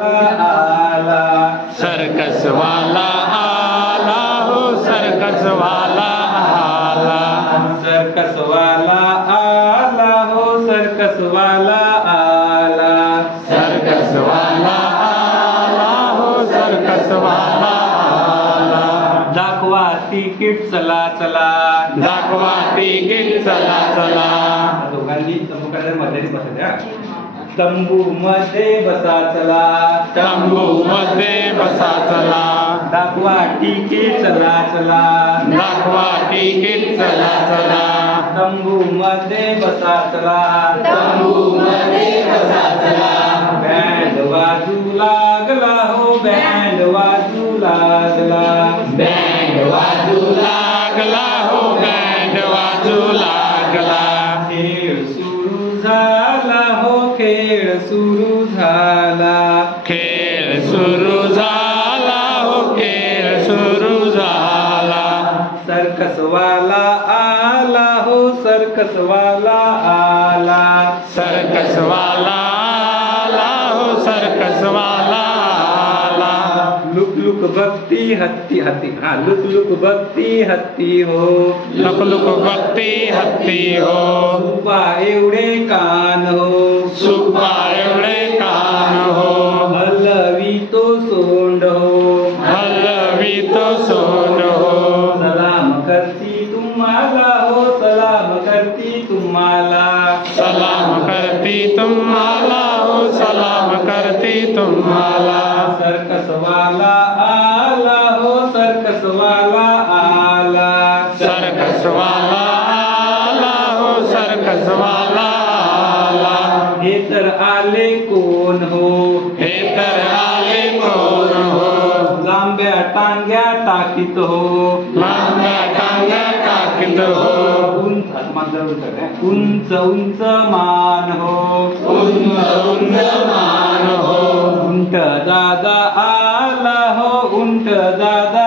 आला सर्कस वाला आला हो सर्कस वाला आला सर्कस वाला आला हो सर्कस वाला आला सर्कस वाला आला हो सर्कस वाला आला दाखवा तिकीट चला चला दाखवा तिकीट चला चला दोघांनी तंबूकडे मध्ये बसायच्या तंबू मध्ये बसा चला तंबू मध्ये बसा चला दाखवा तिकीट चला चला दाखवा तिकीट चला चला तंबू मध्ये बसा चला तंबू मध्ये बसा चला बँड वाजू लागला हो बँड वाजू लागला बँड वाजू लागला हो बँड वाजू लागला खेळ सुरू झाला हो खेळ सुरू झाला खेळ सुरू झाला हो खेळ सुरू झाला सर्कस वाला आला हो सर्कस वाला आला सर्कस वाला आला हो सर्कस वाला आला लुक लुक बघती हत्ती हत्ती हा लुक लुक बघती हत्ती हो लुक लुक बघती हत्ती हो सुपा एवढे कान हो सुपा एवढे कान हो हलवी तो सोंड हो हलवी तो सोंड हो सलाम करती तुम्हाला हो सलाम करती तुम्हाला सलाम करती तुम्हाला हो सलाम करती तुम्हाला सर्कस वाला आला हो सर्कस वाला आला सर्कस वाला आला हो सर्कस वाला आला हे तर आले कोण हो हे तर आले कोण हो लांब्या टांग्या टाकीत हो लांब्या टांग्या टाकीत हो उंच उंच मान हो उंच उंच मान हो उंट दादा आला हो उंट दादा